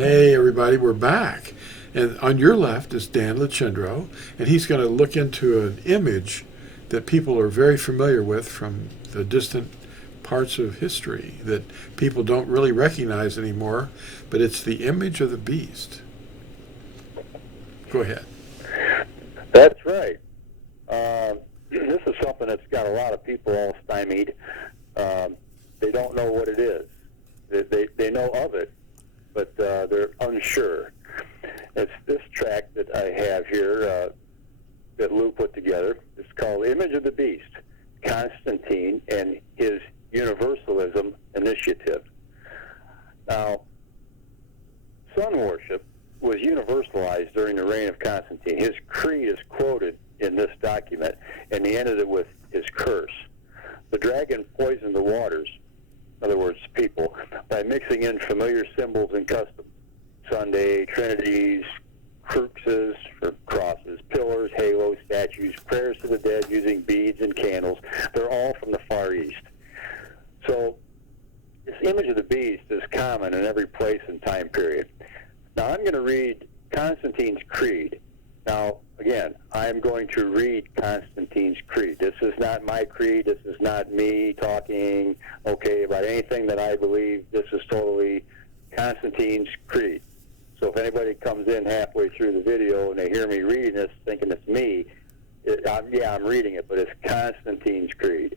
Hey, everybody, we're back. And on your left is Dan Lachendro, and he's going to look into an image that people are very familiar with from the distant parts of history that people don't really recognize anymore, but it's the image of the beast. Go ahead. That's right. This is something that's got a lot of people all stymied. They don't know what it is. They know of it, but they're unsure. It's this tract that I have here that Lew put together. It's called Image of the Beast, Constantine and His Universalism Initiative. Now, sun worship was universalized during the reign of Constantine. His creed is quoted in this document, and he ended it with his curse. The dragon poisoned the waters, in other words, people, by mixing in familiar symbols and customs. Sunday, trinities, cruxes, or crosses, pillars, halos, statues, prayers to the dead using beads and candles. They're all from the Far East. So this image of the beast is common in every place and time period. Now I'm going to read Constantine's creed. Now, again, I'm going to read Constantine's creed. This is not my creed. This is not me talking, about anything that I believe. This is totally Constantine's creed. So if anybody comes in halfway through the video and they hear me reading this thinking it's me, I'm reading it, but it's Constantine's creed.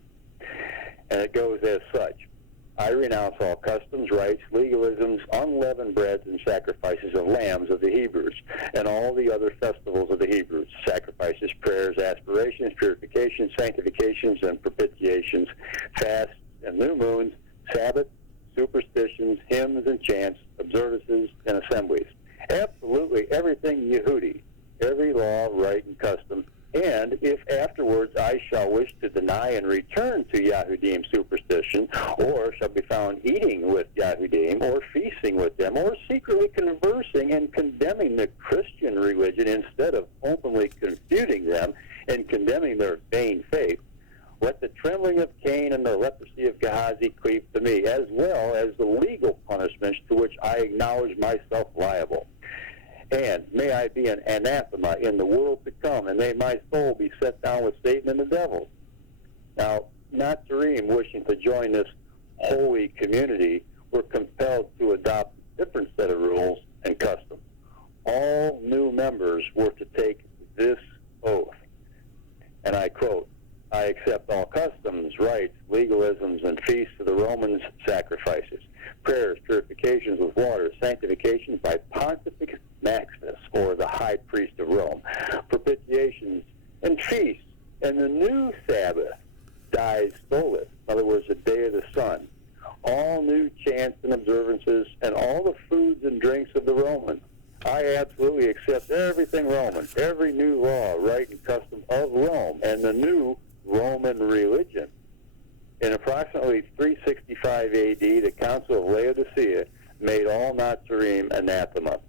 And it goes as such. I renounce all customs, rites, legalisms, unleavened breads, and sacrifices of lambs of the Hebrews, and all the other festivals of the Hebrews, sacrifices, prayers, aspirations, purifications, sanctifications, and propitiations, fasts and new moons, Sabbath, superstitions, hymns and chants, observances, and assemblies. Absolutely everything Yehudi, every law, rite, and custom. And if afterwards I shall wish to deny and return to Yahudim superstition, or shall be found eating with Yahudim, or feasting with them, or secretly conversing and condemning the Christian religion instead of openly confuting them and condemning their vain faith, let the trembling of Cain and the leprosy of Gehazi cleave to me, as well as the legal punishments to which I acknowledge myself liable. And may I be an anathema in the world to come, and may my soul be set down with Satan and the devil. Now, Natsarim, wishing to join this holy community, were compelled to adopt a different set of rules and customs. All new members were to take this oath, and I quote, I accept all customs, rites, legalisms, and feasts of the Romans' sacrifices, prayers, purifications with water, sanctifications by Pontifex Maximus, or the high priest of Rome, propitiations and feasts, and the new Sabbath, dies solus, in other words, the day of the sun, all new chants and observances, and all the foods and drinks of the Romans. I absolutely accept everything Roman, every new law, rite, and custom of Rome, and the new Roman religion. In approximately 365 AD, the Council of Laodicea made all Natsarim anathema.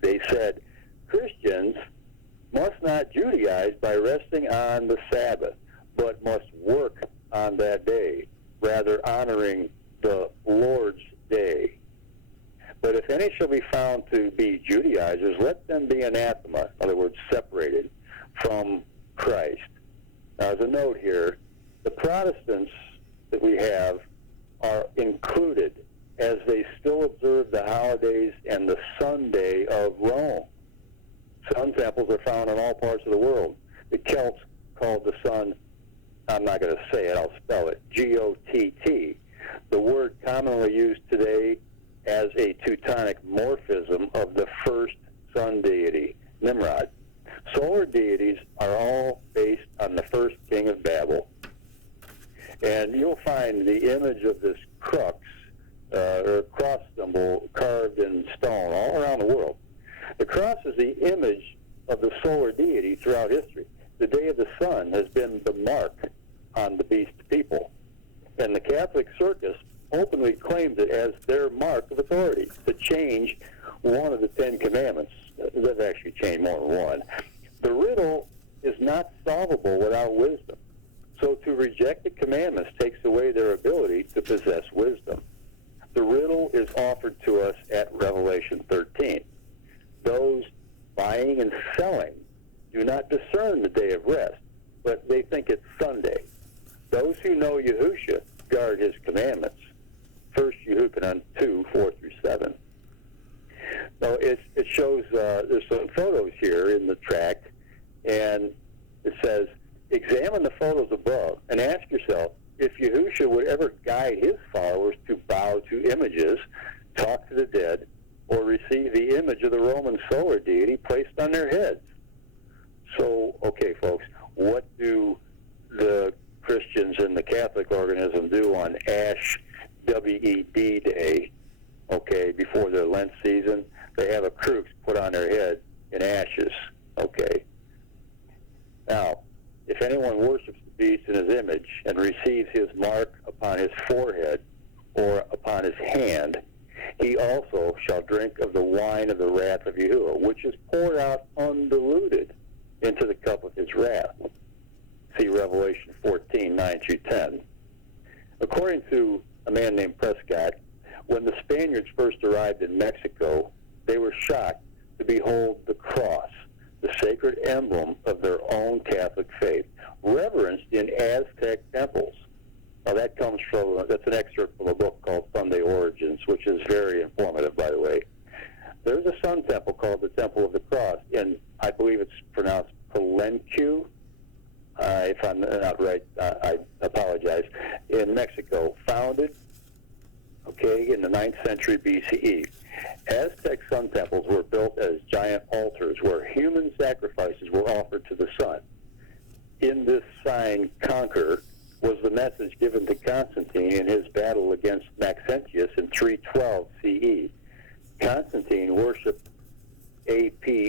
They said, Christians must not Judaize by resting on the Sabbath, but must work on that day, rather honoring the Lord's day. But if any shall be found to be Judaizers, let them be anathema, in other words, separated from Christ. Now, as a note here, the Protestants that we have are included as they still observe the holidays and the Sunday of Rome. Sun temples are found in all parts of the world. The Celts called the sun, I'm not going to say it, I'll spell it, G-O-T-T. The word commonly used today as a Teutonic morphism of the first sun deity, Nimrod. Solar deities are all based on the first king of Babel. And you'll find the image of this crux, or cross symbol, carved in stone all around the world. The cross is the image of the solar deity throughout history. The day of the sun has been the mark on the beast people. And the Catholic Circus openly claims it as their mark of authority to change one of the Ten Commandments. They've actually changed more than one. The riddle is not solvable without wisdom. So to reject the commandments takes away their ability to possess wisdom. The riddle is offered to us at Revelation those who know Yahusha guard his commandments. 1 Yehukanan 2, 4 through 7. So it shows, there's some photos here in the tract, and it says, examine the photos above and ask yourself if Yahusha would ever guide his followers to bow to images, talk to the dead, or receive the image of the Roman solar deity placed on their heads. So, okay, folks, what do the Christians in the Catholic organism do on Ash W-E-D Day, okay, before their Lent season? They have a crux put on their head in ashes, okay? Now, if anyone worships the beast in his image and receives his mark upon his forehead or upon his hand, he also shall drink of the wine of the wrath of Yahuwah, which is poured out undiluted into the cup of his wrath. See Revelation 14, 9 through 10. According to a man named Prescott, when the Spaniards first arrived in Mexico, they were shocked to behold the cross, the sacred emblem of their own Catholic faith, reverenced in Aztec temples. Now that's an excerpt from a book called Sunday Origins, which is very informative, by the way. There's a sun temple called the Temple of the Cross, and I believe it's pronounced Palenque. If I'm not right, I apologize. In Mexico, founded, in the 9th century BCE. Aztec sun temples were built as giant altars where human sacrifices were offered to the sun. In this sign, conquer, was the message given to Constantine in his battle against Maxentius in 312 CE. Constantine worshipped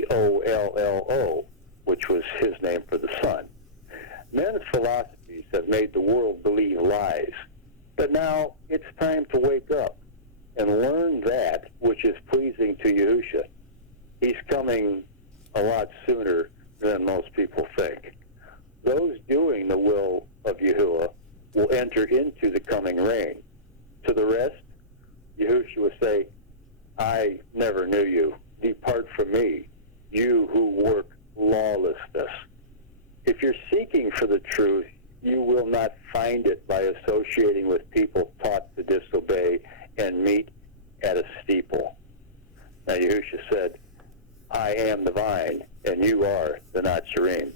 Apollo, which was his name for the sun. Men's philosophies have made the world believe lies, but now it's time to wake up and learn that which is pleasing to Yahusha. He's coming a lot sooner than most people think. Those doing the will of Yahuwah will enter into the coming reign. To the rest, Yahusha will say, I never knew you. Depart from me, you who work lawlessness. If you're seeking for the truth, you will not find it by associating with people taught to disobey and meet at a steeple. Now, Yahusha said, I am the vine, and you are the Natsarim.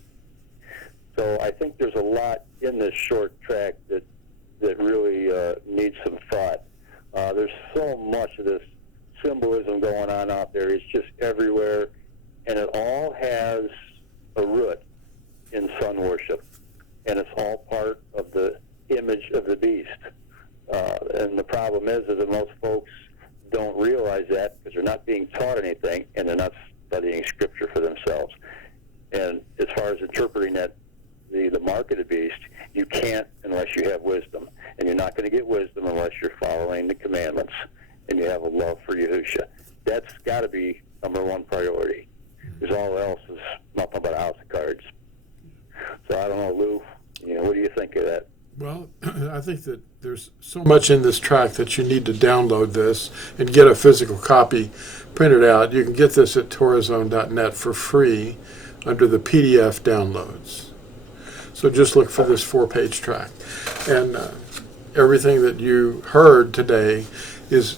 So I think there's a lot in this short tract that really needs some thought. There's so much of this symbolism going on out there. It's just everywhere, and it all has a root in sun worship, and it's all part of the image of the beast. And the problem is that most folks don't realize that because they're not being taught anything, and they're not studying Scripture for themselves. And as far as interpreting that, the mark of the beast, you can't unless you have wisdom. And you're not going to get wisdom unless you're following the commandments and you have a love for Yahusha. That's got to be number one priority, because all else is nothing but a house of cards. So I don't know, Lou, what do you think of that? Well, I think that there's so much in this track that you need to download this and get a physical copy printed out. You can get this at torazone.net for free under the PDF downloads. So just look for this 4-page track. And everything that you heard today is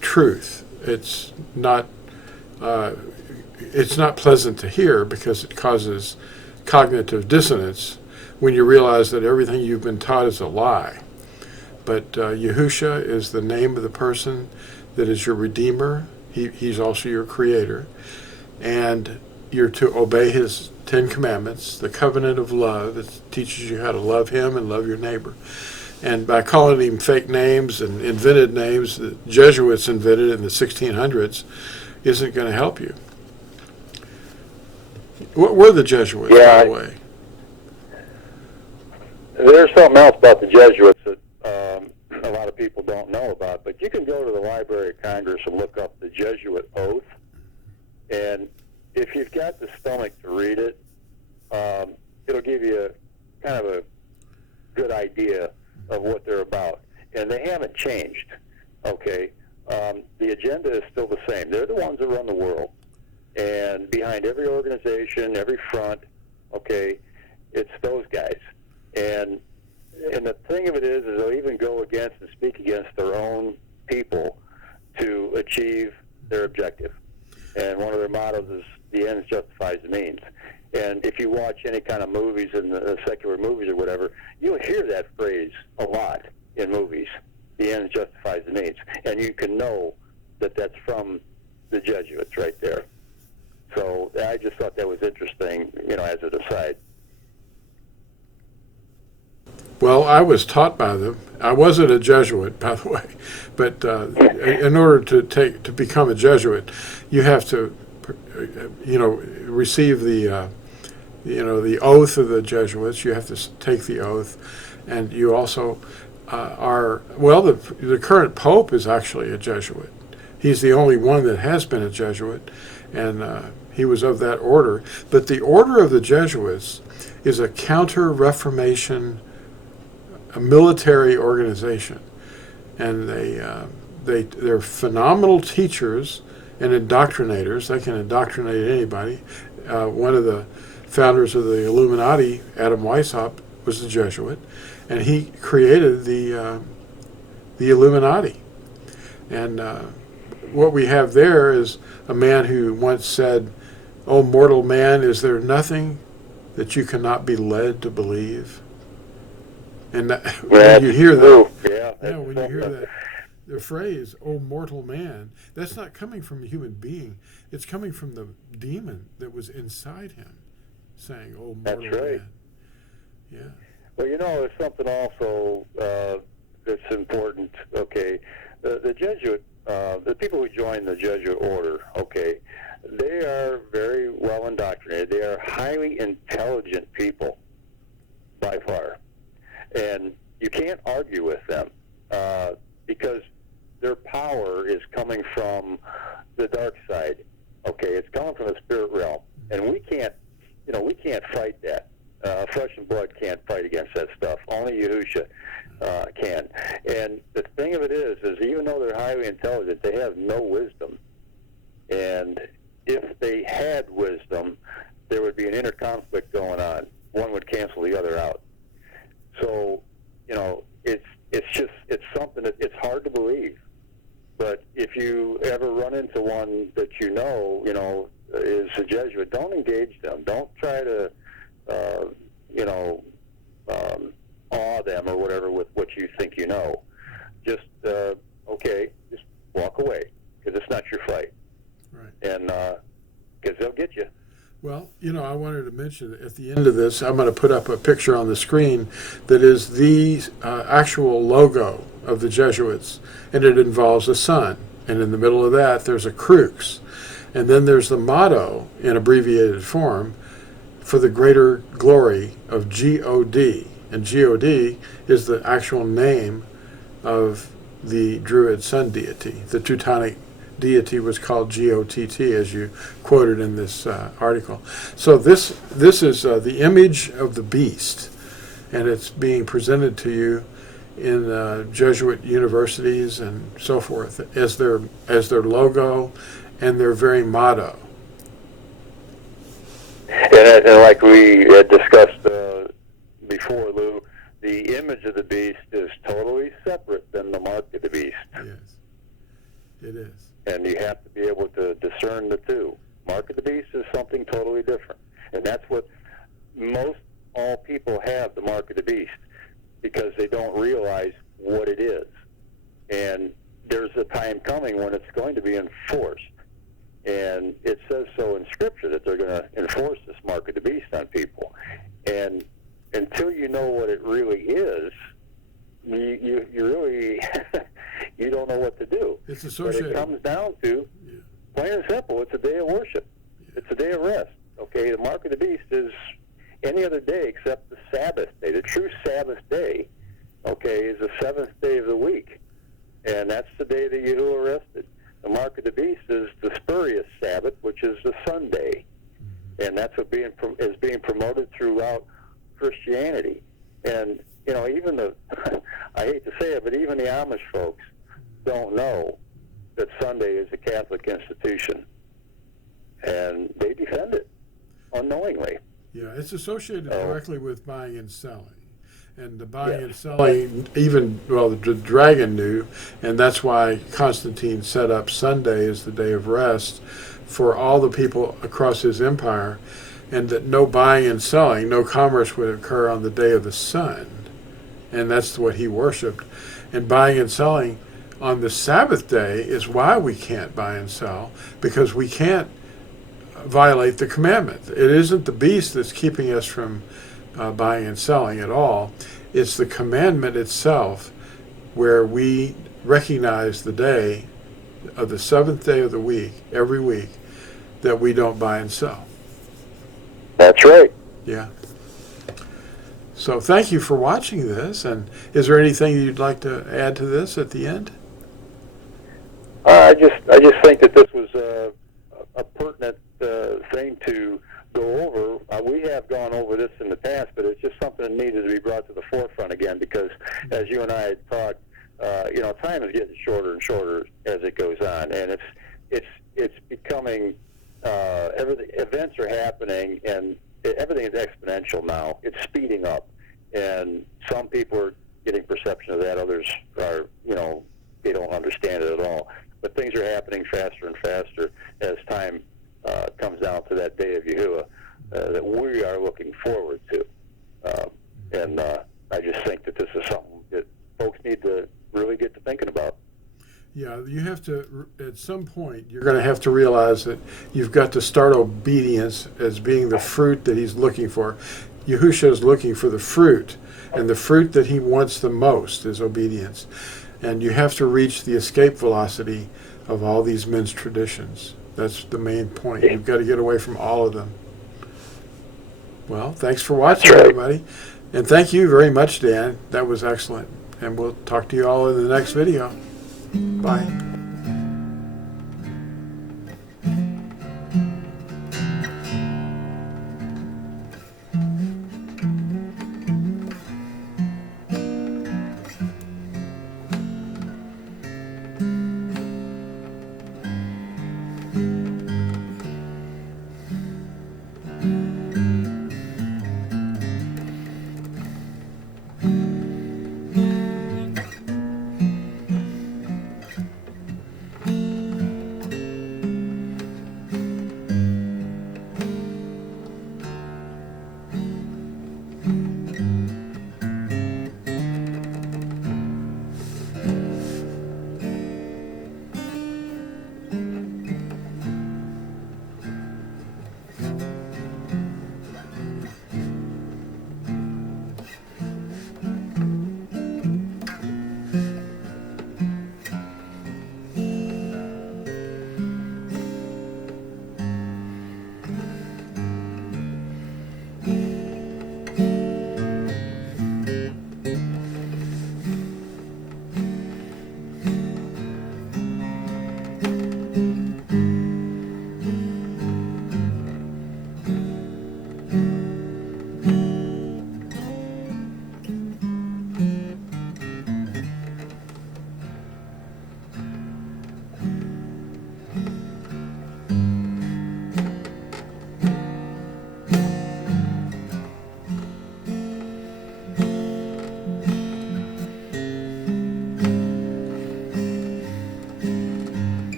truth. It's not pleasant to hear because it causes cognitive dissonance when you realize that everything you've been taught is a lie. But Yahusha is the name of the person that is your Redeemer. He's also your Creator. And you're to obey His 10 Commandments, the covenant of love that teaches you how to love Him and love your neighbor. And by calling Him fake names and invented names that Jesuits invented in the 1600s isn't going to help you. What were the Jesuits, by the way? There's something else about the Jesuits that a lot of people don't know about, but you can go to the Library of Congress and look up the Jesuit Oath, and if you've got the stomach to read it, it'll give you kind of a good idea of what they're about. And they haven't changed, okay? The agenda is still the same. They're the ones that run the world. And behind every organization, every front, okay, it's those guys. And And the thing of it is they'll even go against and speak against their own people to achieve their objective. And one of their mottos is the ends justifies the means. And if you watch any kind of movies in the secular movies or whatever, you'll hear that phrase a lot in movies. The ends justifies the means. And you can know that that's from the Jesuits right there. So I just thought that was interesting, as an aside. Well, I was taught by them. I wasn't a Jesuit, by the way, but in order to become a Jesuit, you have to, receive the oath of the Jesuits. You have to take the oath, and you also the current Pope is actually a Jesuit. He's the only one that has been a Jesuit, and he was of that order. But the order of the Jesuits is a counter-Reformation a military organization, and they're phenomenal teachers and indoctrinators. They can indoctrinate anybody. One of the founders of the Illuminati, Adam Weishaupt, was a Jesuit, and he created the Illuminati. And what we have there is a man who once said, "Oh, mortal man, is there nothing that you cannot be led to believe?" And when you hear that, when you hear that, the phrase "oh, mortal man," that's not coming from a human being. It's coming from the demon that was inside him, saying, "Oh, mortal man." Yeah. Well, there's something also that's important. Okay, the Jesuit, the people who join the Jesuit order, okay, they are very well indoctrinated. They are highly intelligent people, by far. And you can't argue with them because their power is coming from the dark side. Okay, it's coming from the spirit realm, and we can't fight that. Flesh and blood can't fight against that stuff. Only Yahusha can. And the thing of it is even though they're highly intelligent, they have no wisdom. And if they had wisdom, there would be an inner conflict going on. One would cancel the other out. So, it's something that it's hard to believe. But if you ever run into one that is a Jesuit, don't engage them. Don't try to, awe them or whatever with what you think you know. Just, just walk away because it's not your fight. Right. And because they'll get you. Well, I wanted to mention at the end of this, I'm going to put up a picture on the screen that is the actual logo of the Jesuits, and it involves a sun. And in the middle of that, there's a crux. And then there's the motto in abbreviated form, "for the greater glory of God." And God is the actual name of the Druid sun deity. The Teutonic deity was called Gott, as you quoted in this article. So this is the image of the beast, and it's being presented to you in Jesuit universities and so forth as their logo and their very motto. And like we had discussed before, Lou, the image of the beast is totally separate than the mark of the beast. Yes, it is. And you have to be able to discern the two. Mark of the beast is something totally different. And that's what all people have, the mark of the beast, because they don't realize what it is. And there's a time coming when it's going to be enforced. And it says so in Scripture that they're going to enforce this mark of the beast on people. And until you know what it really is, you really you don't know what to do. It's associated. But it comes down to, plain and simple, it's a day of worship. It's a day of rest. Okay, the mark of the beast is any other day except the Sabbath day. The true Sabbath day, okay, is the seventh day of the week. And that's the day that Yahuwah rested. The mark of the beast is the spurious Sabbath, which is the Sunday. And that's what is being promoted throughout Christianity. And, even I hate to say it, but even the Amish folks don't know that Sunday is a Catholic institution. And they defend it unknowingly. Yeah, it's associated directly with buying and selling. And the buying Yes. and selling, even, well, the dragon knew, and that's why Constantine set up Sunday as the day of rest for all the people across his empire, and that no buying and selling, no commerce would occur on the day of the sun. And that's what he worshipped. And buying and selling on the Sabbath day is why we can't buy and sell, because we can't violate the commandment. It isn't the beast that's keeping us from buying and selling at all. It's the commandment itself, where we recognize the day of the seventh day of the week, every week, that we don't buy and sell. That's right. Yeah. So thank you for watching this. And is there anything you'd like to add to this at the end? I just think that this was a pertinent thing to go over. We have gone over this in the past, but it's just something that needed to be brought to the forefront again, because as you and I had talked, time is getting shorter and shorter as it goes on, and it's becoming events are happening, and everything is exponential now. It's speeding up, and some people are getting perception of that. Others are, they don't understand it at all. But things are happening faster and faster as time comes down to that day of Yahuwah that we are looking forward to. And I just think that this is something that folks need to really get to thinking about. Yeah, you have to, at some point, you're going to have to realize that you've got to start obedience as being the fruit that he's looking for. Yahusha is looking for the fruit, and the fruit that he wants the most is obedience. And you have to reach the escape velocity of all these men's traditions. That's the main point. You've got to get away from all of them. Well, thanks for watching, everybody. And thank you very much, Dan. That was excellent. And we'll talk to you all in the next video. Bye.